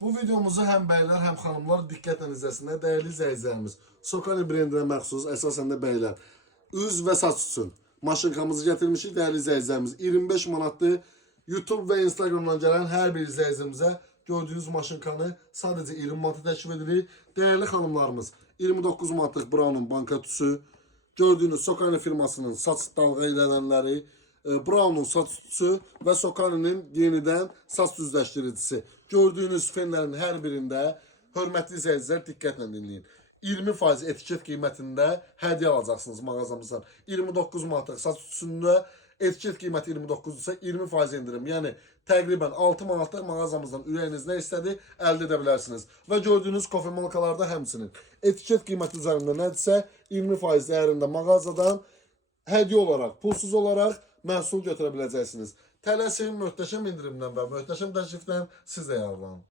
Bu videomuzu həm bəylər, həm xanımlar diqqətlə izləsinlər. Dəyərli izləyicilərimiz, Sokani brendinə məxsus, əsasən də bəylər, üz və saç üçün maşınkamızı gətirmişik. Dəyərli izləyicilərimiz, 25 manatdır. YouTube və Instagramdan gələn hər bir izləyicimizə gördüyünüz maşınkanı sadəcə 20 manata təklif edirik. Dəyərli xanımlarımız, 29 manatlıq Brown'un banka tüsü, gördüyünüz Sokani firmasının saç dalğa ilənənləri, Brown'un saç tüsü və Sokani'nin yenidən saç düzləşdiricisi. Gördüyünüz fenlərin hər birində, hörmətli izləyicilər, diqqətlə dinləyin. 20% etiket qiymətində hədiyyə alacaqsınız mağazamızdan. 29 manatlıq saç tüsündə etiket qiyməti 29-dursa 20% indirim. Yəni təqribən 6 manatlıq mağazamızdan ürəyiniz nə istədi əldə edə bilərsiniz. Və gördüyünüz kofemalkalarda həmçinin etiket qiyməti üzərində nədirsə 20% dəyərində mağazadan hədiyyə olaraq, pulsuz olaraq məhsul götürə biləcəksiniz. Tələsin, möhtəşəm indirimdən və möhtəşəm təklifdən siz də yararlanın.